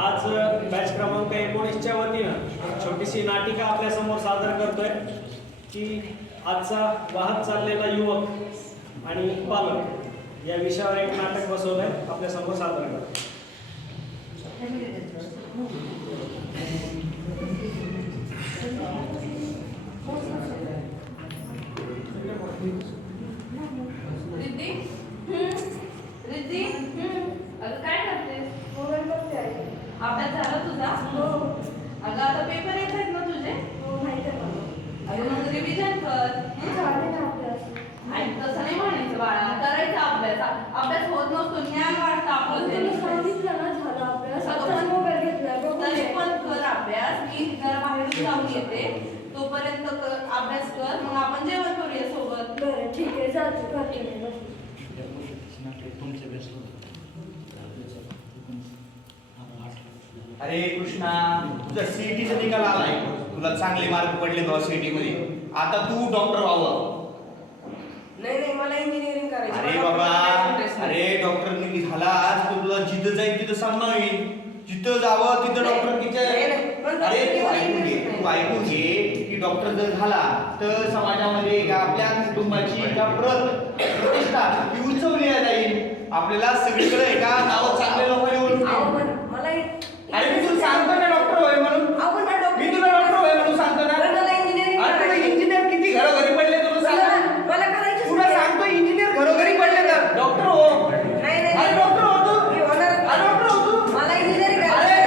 आज बॅच क्रमांक 19च्या वतीनं छोटीशी नाटिका आपल्या समोर सादर करतोय की आजचा वाहत चाललेला युवक आणि पालक या विषयावर एक नाटक बसवलंय आपल्या समोर सादर करतोय. रिद्धी रिद्धी अगं काय करतेस? मोबाईल बघते आहे. अभ्यास झाला तुझा? हो. अगं आता पेपर येत आहेत ना तुझे? हो माहिती आहे मला. अगं मग रिव्हिजन कर. झाले ना अभ्यास. आणि तसं नाही म्हणायचं बाळा, करायचा अभ्यास होत नसतो, ज्ञान वाढतं आपलं तुला तरी. सांगितलं ना झाला अभ्यास. अगं आता मोबाईल घेतलाय बघ. तरी पण कर अभ्यास. मी जरा बाहेरून जाऊन येते, तोपर्यंत अभ्यास कर, मग आपण जेवण करूया सोबत. बरं ठीक आहे जाते करते मी बघ. अरे कृष्णा, तुझा सीईटीचा निकाल आलाय. तुला चांगले मार्क पडले बाबा सीईटी मध्ये. आता तू डॉक्टर व्हावं. नाही मला इंजिनिअरिंग करायचं. अरे बाबा, अरे डॉक्टर झालास तर तुला जिथं जाईल तिथं सामना होईल. जिथं जावं तिथं डॉक्टर अरे तू ऐकून घे की डॉक्टर जर झाला तर समाजामध्ये एका आपल्या कुटुंबाची एका प्रतिष्ठा ती उंचवली जाईल. आपल्याला सगळीकडे एका नाव चांगले लोक येऊन अरे मी तुला सांगतो ना डॉक्टर होय म्हणून. मी तुला डॉक्टर होय म्हणून सांगतो ना. अरे इंजिनियर किती घरोघरी पडले तुला सांग. तुला सांगतो इंजिनियर घरोघरी पडले तर डॉक्टर हो. अरे डॉक्टर हो तू. अरे डॉक्टर हो तू. अरे अरे अरे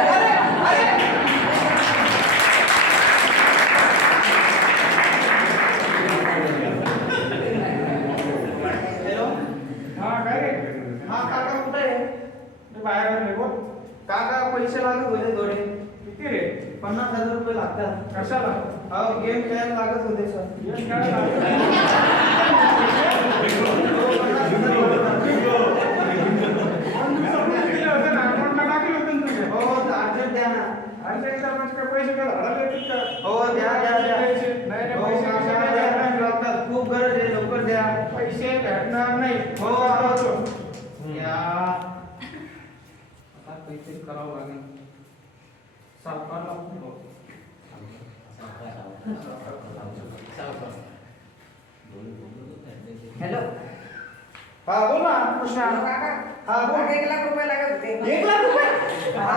हॅलो. काय रे? काका कुठे आहे? मी बाहेर आलोय बोल. काका पैसे लागत होते थोडे. किती रे? 50,000 रुपये लागतात. कशाला? हो गेम खेळायला लागत होते सर. येऊन काय लागलं? पण तू सबमिट केलं होतं ना, अकाउंटला टाकलं होतं ना तुझ्या. हो अर्जंट द्या ना. आणि एकदा म्हणजे काय पैसे काय झाले की काय? हो द्या पैसे नाही रे, हो, पैसे काका, कशाला द्या. द्यायला? लागतात. खूप गरज आहे लवकर द्या. पैसे भेटणार नाही. हो, हो. या आता काहीतरी करावं लागेल. सावकारला फोन लाव. हॅलो हा बोल ना कृष्णा. काका हा बोल. 1 लाख रुपये लागत होते. 1 लाख रुपये?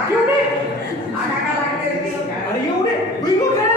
केवढे? काका लागते होते. अरे एवढे बिंगो खेळायला